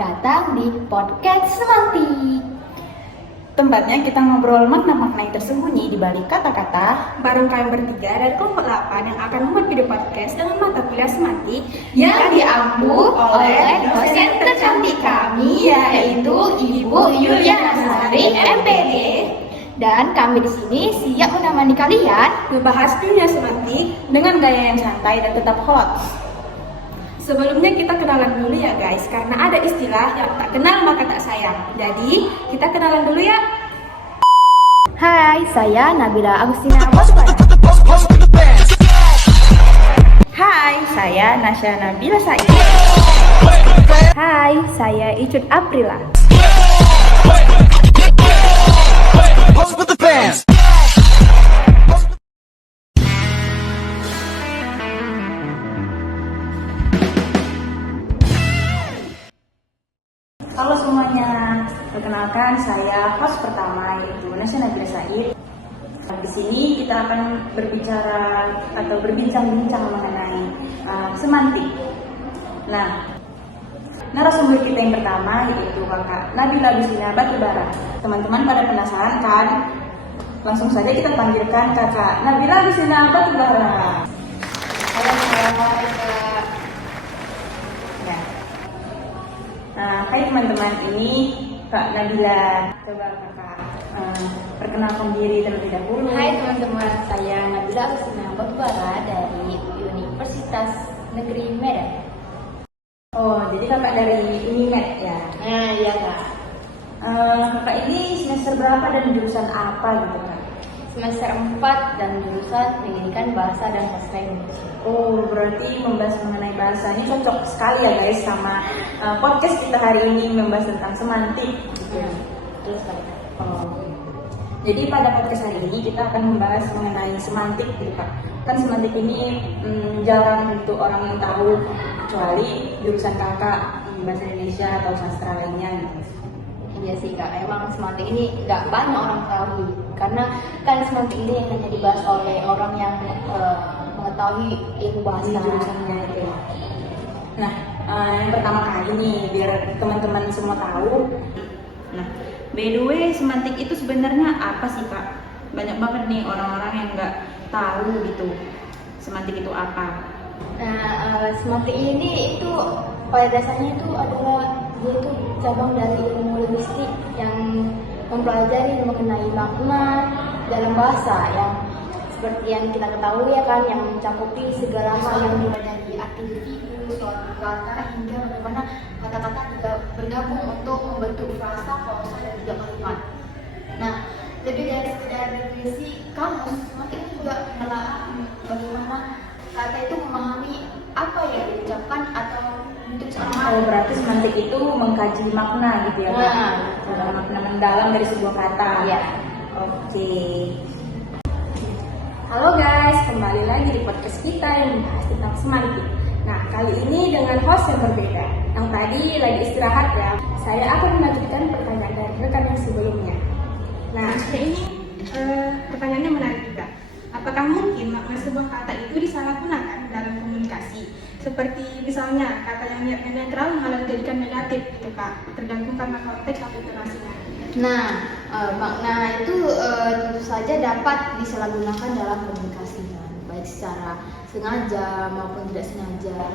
datang di podcast Semantik. Tempatnya kita ngobrol makna-makna yang tersembunyi di balik kata-kata bareng kalian bertiga dari kelompok 8 yang akan membuat video podcast dengan mata kuliah semantik yang diampu oleh dosen tercantik kami, yaitu Ibu Yuliana Sari, MPD. Dan kami di sini siap menemani kalian ngebahas dunia semantik dengan gaya yang santai dan tetap hot. Sebelumnya kita kenalan dulu ya guys, karena ada istilah yang tak kenal maka tak sayang. Jadi kita kenalan dulu ya. Hai, saya Nabila Agustina Bosman. Hai, saya Nasya Nabila Said. Hai, saya Icut Aprila. Halo semuanya, perkenalkan saya host pertama yaitu Nasya Nabila Said. Di sini kita akan berbicara atau berbincang-bincang mengenai semantik. Nah, narasumber kita yang pertama yaitu Kakak Nabila Agustina Batubara. Teman-teman pada penasaran kan? Langsung saja kita panggilkan Kakak Nabila Agustina Batubara. Halo, Kak. Hai teman-teman, ini Kak Nabila. Coba Kakak perkenalkan diri terlebih dahulu. Hai teman-teman, saya Nabila Agustina Batubara dari Universitas Negeri Medan. Oh, jadi Kakak dari Unimed ya? Nah, iya Kak. Kakak ini semester berapa dan jurusan apa gitu Kak? Semester 4 dan jurusan Pendidikan Bahasa dan Sastra Indonesia. Oh, berarti membahas mengenai bahasa ini cocok sekali ya guys sama podcast kita hari ini membahas tentang semantik gitu. Betul sekali. Oh. Jadi pada podcast hari ini kita akan membahas mengenai semantik gitu Kak. Kan semantik ini jarang untuk orang yang tahu kecuali jurusan Kakak bahasa Indonesia atau sastra lainnya gitu. Iya sih Kak, emang semantik ini nggak banyak orang tahu karena kan semantik ini hanya dibahas oleh orang yang mengetahui ilmu bahasa jurusannya itu. Nah, yang pertama kali nih biar teman-teman semua tahu. Nah, by the way, semantik itu sebenarnya apa sih Kak? Banyak banget nih orang-orang yang nggak tahu gitu. Semantik itu apa? Nah, semantik ini itu pada dasarnya itu adalah dia itu cabang dari ilmu linguistik yang mempelajari mengenai makna dalam bahasa yang seperti yang kita ketahui ya kan, yang mencakupi segala hal yang mulai dari arti individu, suatu kata hingga bagaimana kata-kata juga bergabung untuk membentuk frasa, klausa dan juga kalimat. Nah, lebih dari sekedar definisi kamus, semantik ini juga menelaah bagaimana kata itu memahami apa yang diucapkan atau bentuk seorang. Oh, berarti semantik itu mengkaji makna gitu ya Kak? Makna mendalam dari sebuah kata. Iya. Oke. Halo guys, kembali lagi di podcast kita yang membahas tentang semantik. Nah, kali ini dengan host yang berbeda. Yang tadi lagi istirahat ya. Saya akan melanjutkan pertanyaan dari rekan yang sebelumnya. Nah, ini pertanyaannya menarik juga. Apakah mungkin makna sebuah kata itu disalahgunakan dalam komunikasi? Seperti misalnya kata yang niatnya netral malah dijadikan negatif gitu Kak, tergantung karena konteks atau intonasinya. Nah, makna itu tentu saja dapat disalahgunakan dalam komunikasi, baik secara sengaja maupun tidak sengaja.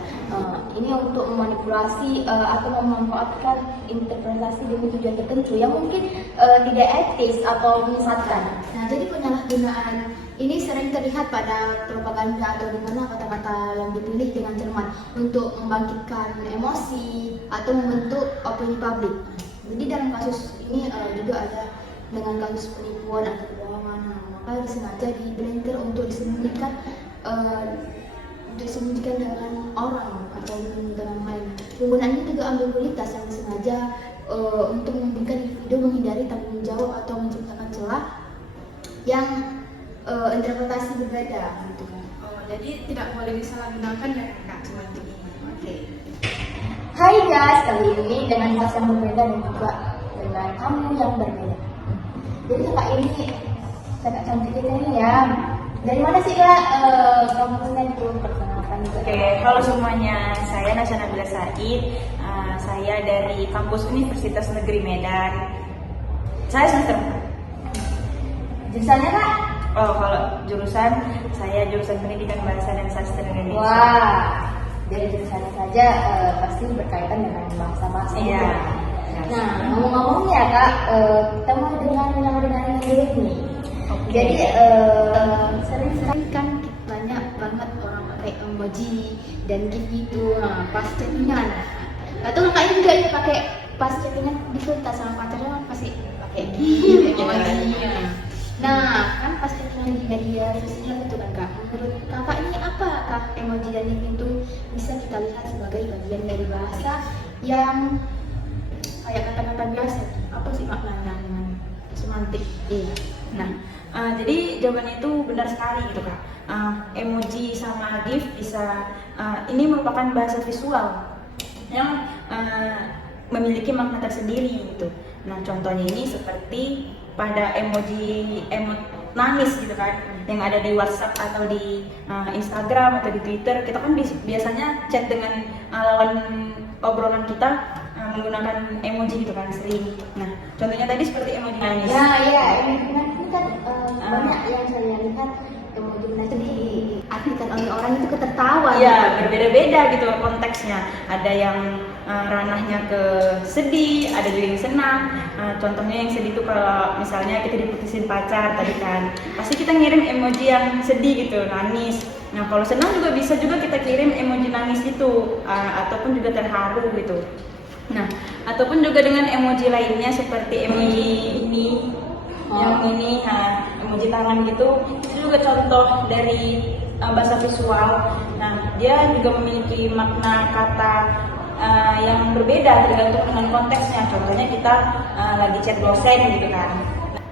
Ini untuk memanipulasi atau memanfaatkan interpretasi demi tujuan tertentu yang mungkin tidak etis atau menyesatkan. Nah, jadi penyalahgunaan ini sering terlihat pada propaganda atau di mana kata-kata yang dipilih dengan cermat untuk membangkitkan emosi atau membentuk opini publik. Jadi dalam kasus ini juga ada dengan kasus penipuan atau kebohongan, maka disengaja diblender untuk disembunyikan dengan orang atau dengan lain. Penggunaan ini juga ambiguitas yang disengaja untuk memungkinkan individu menghindari tanggung jawab atau menciptakan celah yang interpretasi berbeda gitu kan. Oh, jadi tidak boleh disalahgunakan ya Kak semantik ini. Oke. Hai guys, kali ini dengan host yang berbeda dan juga dengan kamu yang berbeda. Jadi Kak ini kakak cantik kita ini ya. Dari mana sih Kak? Kamu itu perkenalkan Oke, halo semuanya. Saya Nasya Nabila Said. Saya dari kampus Universitas Negeri Medan. Saya semester 4. Jurusannya Kak? Oh, kalau jurusan saya jurusan Pendidikan Bahasa dan Sastra Indonesia. Wah, dari jurusannya saja pasti berkaitan dengan bahasa-bahasa. Iya. Nah, ngomong-ngomong ya Kak, kita mau dengan yang dulu nih. Oke. Jadi sering sekali kan banyak banget orang pakai emoji dan GIF gitu. Nah, pas chattingan, atau kakaknya juga ya pakai pas chattingan gitu, tak sama pacarnya pasti pakai GIF, emoji. Nah, kan pas chattingan di media sosial itu kan Kak, menurut kakak ini apakah emoji dan GIF itu bisa kita lihat sebagai bagian dari bahasa yang kayak kata-kata biasa? Apa sih maknanya dengan semantik? Nah, jadi jawabannya itu benar sekali gitu Kak. Emoji sama GIF bisa, ini merupakan bahasa visual yang memiliki makna tersendiri gitu. Nah, contohnya ini seperti pada emot nangis gitu kan, yang ada di WhatsApp atau di Instagram atau di Twitter. Kita kan biasanya chat dengan lawan obrolan kita menggunakan emoji gitu kan, sering. Nah, contohnya tadi seperti emoji nangis. Ini kan banyak yang saya lihat emoji nangis diartikan oleh orang itu ketertawa. Iya, berbeda-beda gitu konteksnya. Ada yang ranahnya ke sedih, ada juga yang senang. Contohnya yang sedih itu kalau misalnya kita diputusin pacar tadi kan, pasti kita ngirim emoji yang sedih gitu, nangis. Nah, kalau senang juga bisa juga kita kirim emoji nangis itu, ataupun juga terharu gitu. Nah, ataupun juga dengan emoji lainnya seperti emoji ini, yang ini, emoji tangan gitu, itu juga contoh dari bahasa visual. Nah, dia juga memiliki makna kata yang berbeda tergantung dengan konteksnya. Contohnya kita lagi chat dosen gitu kan.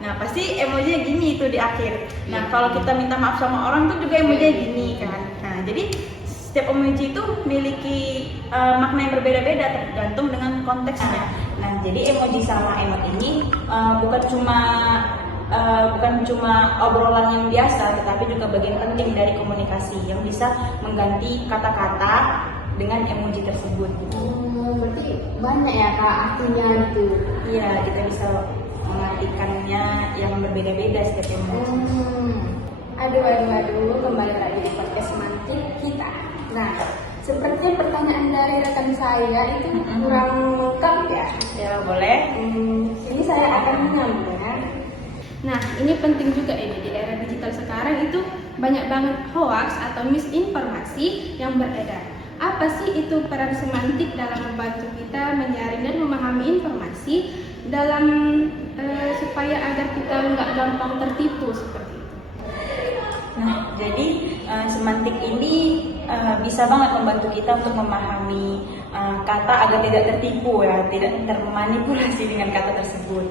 Nah, pasti emojinya gini itu di akhir. Nah, kalau kita minta maaf sama orang tuh juga emojinya gini kan. Nah, jadi setiap emoji itu memiliki makna yang berbeda-beda tergantung dengan konteksnya. Nah, jadi emoji sama emot ini bukan cuma obrolan yang biasa, tetapi juga bagian penting dari komunikasi yang bisa mengganti kata-kata dengan emoji tersebut. Berarti banyak ya Kak artinya gitu. Iya, kita bisa mengartikannya yang berbeda-beda setiap emoji. Aduh, kembali lagi di podcast semantik kita. Nah, sepertinya pertanyaan dari rekan saya itu kurang lengkap ya. Ya, boleh. Ini saya akan menyambung ya. Nah, ini penting juga ini di era digital sekarang itu banyak banget hoax atau misinformasi yang beredar. Apa sih itu peran semantik dalam membantu kita menyaring dan memahami informasi dalam supaya agar kita nggak gampang tertipu seperti itu? Nah, jadi semantik ini bisa banget membantu kita untuk memahami kata agar tidak tertipu ya, tidak termanipulasi dengan kata tersebut.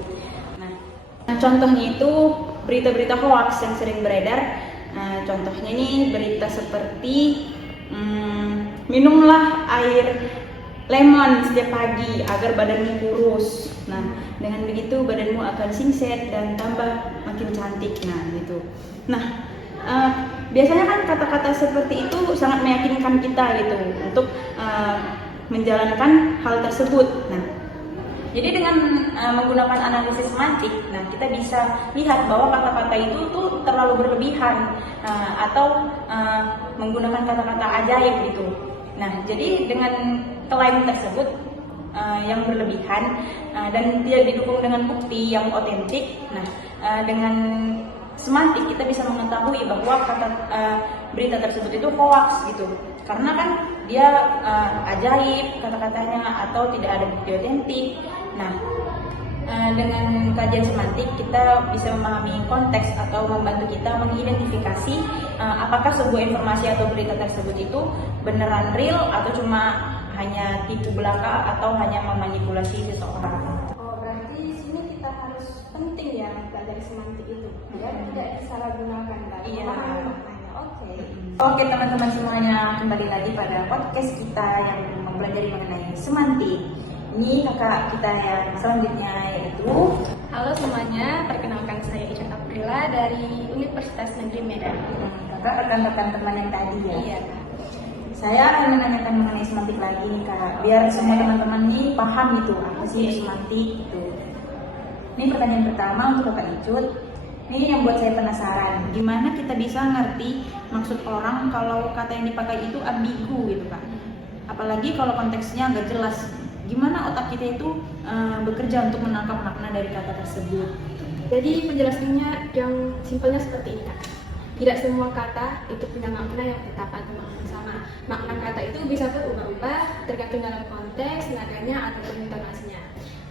Nah, contohnya itu berita-berita hoax yang sering beredar. Contohnya ini berita seperti minumlah air lemon setiap pagi agar badanmu kurus. Nah, dengan begitu badanmu akan singset dan tambah makin cantik. Nah, gitu. Nah, biasanya kan kata-kata seperti itu sangat meyakinkan kita gitu untuk menjalankan hal tersebut. Nah, jadi dengan menggunakan analisis semantik, nah kita bisa lihat bahwa kata-kata itu tuh terlalu berlebihan atau menggunakan kata-kata ajaib gitu. Nah, jadi dengan klaim tersebut yang berlebihan dan tidak didukung dengan bukti yang otentik, nah dengan semantik kita bisa mengetahui bahwa berita tersebut itu hoax gitu, karena kan dia ajaib kata-katanya atau tidak ada bukti otentik. Nah, dengan kajian semantik kita bisa memahami konteks atau membantu kita mengidentifikasi apakah sebuah informasi atau berita tersebut itu beneran real atau cuma hanya tipu belaka atau hanya memanipulasi seseorang. Oh, berarti di sini kita harus penting ya belajar semantik itu biar tidak disalahgunakan tadi. Iya. Oke. Oke teman-teman semuanya, kembali lagi pada podcast kita yang mempelajari mengenai semantik. Ini kakak kita yang selanjutnya yaitu Halo semuanya, perkenalkan saya Ica Aprila dari Universitas Negeri Medan. kakak rekan-rekan teman yang tadi ya. Iya. Saya akan menanyakan mengenai semantik lagi nih Kak, biar semua teman-teman nih paham gitu apa sih semantik gitu. Ini pertanyaan pertama untuk Kakak Icut. Ini yang buat saya penasaran, gimana kita bisa ngerti maksud orang kalau kata yang dipakai itu ambigu gitu Kak. Apalagi kalau konteksnya nggak jelas. Gimana otak kita itu bekerja untuk menangkap makna dari kata tersebut. Jadi penjelasannya yang simpelnya seperti ini Kak. Tidak semua kata itu punya makna yang tetap atau makna sama. Makna kata itu bisa berubah-ubah tergantung dalam konteks, nadanya, ataupun intonasinya.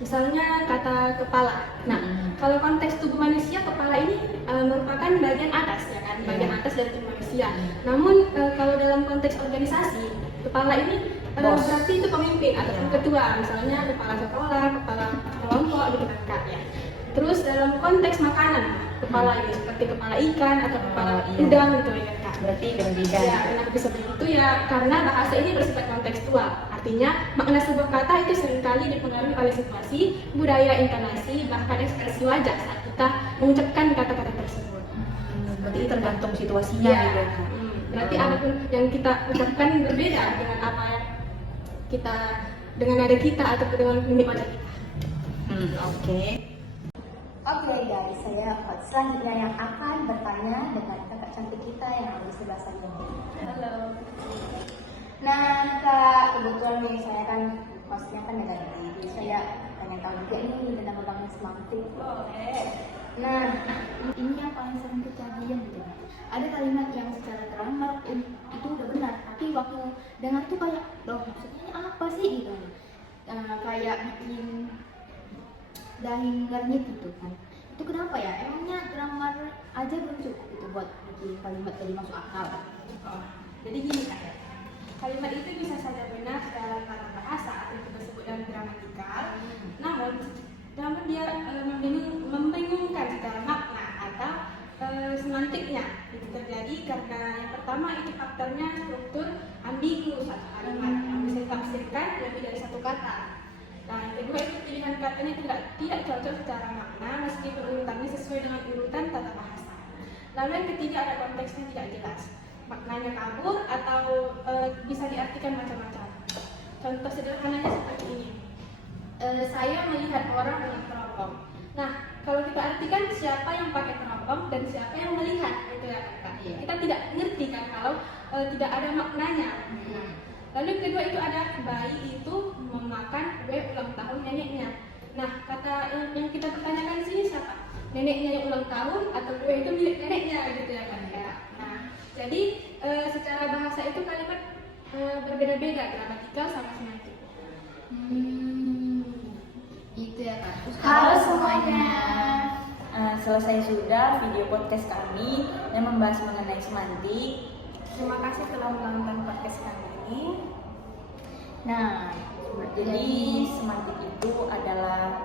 Misalnya kata kepala. Nah, kalau konteks tubuh manusia, kepala ini merupakan bagian atas, ya kan? Bagian atas dari tubuh manusia. Namun kalau dalam konteks organisasi, kepala ini berarti itu pemimpin ataupun ketua. Misalnya kepala sekolah, kepala kelompok gitu kan Kak ya. Terus dalam konteks makanan, kepala ini seperti kepala ikan atau kepala udang gitu ya Kak. Berarti berbeda. Ya, kenapa bisa begitu ya? Karena bahasa ini bersifat kontekstual. Artinya, makna sebuah kata itu seringkali dipengaruhi oleh situasi, budaya, intonasi, bahkan ekspresi wajah saat kita mengucapkan kata-kata tersebut. Berarti tergantung situasinya Ya, gitu Kak. berarti apapun yang kita ucapkan berbeda dengan apa yang kita, dengan nada kita ataupun dengan mimik wajah kita. Oke. Oke guys, saya host selanjutnya yang akan bertanya dengan kakak cantik kita yang ada di sebelah sana. Halo. Nah kak, kebetulan nih saya kan hostnya kan negatif, jadi saya pengen tahu juga nih tentang membangun semantik. Nah, ini yang paling sering kejadian gitu. Ada kalimat yang secara grammar itu udah benar, tapi waktu dengar tuh kayak, loh maksudnya apa sih gitu? Kayak bikin dahi ngernyit gitu kan. Itu kenapa ya? Emangnya grammar aja belum cukup itu buat bikin kalimat tadi masuk akal? Jadi gini Kak ya. Kalimat itu bisa saja benar dalam tata bahasa atau disebut dalam gramatikal, namun dia membingungkan secara makna atau semantiknya. Itu terjadi karena yang pertama itu faktornya struktur ambigu satu kalimat yang bisa ditafsirkan lebih dari satu kata. Nah, yang kedua itu pilihan katanya tidak cocok secara makna meskipun urutannya sesuai dengan urutan tata bahasa. Lalu yang ketiga ada konteksnya tidak jelas. Maknanya kabur atau bisa diartikan macam-macam. Contoh sederhananya seperti ini. Saya melihat orang dengan teropong. Nah, kalau kita artikan siapa yang pakai teropong dan siapa yang melihat, itu ya Kak. Kita tidak ngerti kan kalau tidak ada maknanya. Nah, lalu yang kedua itu ada bayi itu memakan kue ulang tahun neneknya. Nah, kata yang kita pertanyakan di sini siapa? Neneknya yang ulang tahun atau kue itu milik neneknya gitu ya kan? Nah, jadi secara bahasa itu kalimat berbeda-beda gramatikal sama semantik. Itu ya Kak. Halo semuanya. Selesai sudah video podcast kami yang membahas mengenai semantik. Terima kasih telah menonton podcast kami ini. Nah, Jadi semantik itu adalah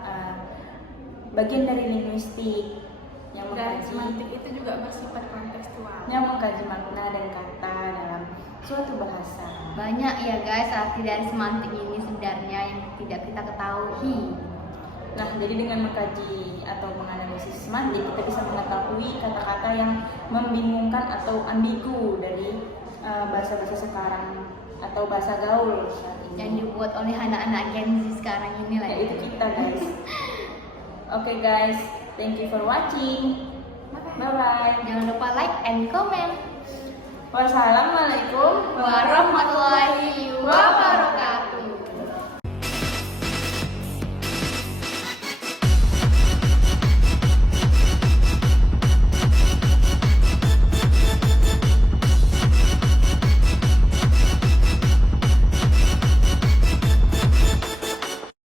bagian dari linguistik yang Dan mengkaji semantik itu juga bersifat kontekstual. makna dan kata dalam suatu bahasa. banyak ya guys arti dari semantik ini sebenarnya yang tidak kita ketahui. Nah, jadi dengan mengkaji atau menganalisis semantik, kita bisa mengetahui kata-kata yang membingungkan atau ambigu dari bahasa-bahasa sekarang atau bahasa gaul saat ini. Yang dibuat oleh anak-anak Gen Z sekarang ini lah. Ya, itu kita guys. Oke guys, thank you for watching. Bye-bye. Jangan lupa like and comment. Wassalamualaikum Warahmatullahi wabarakatuh.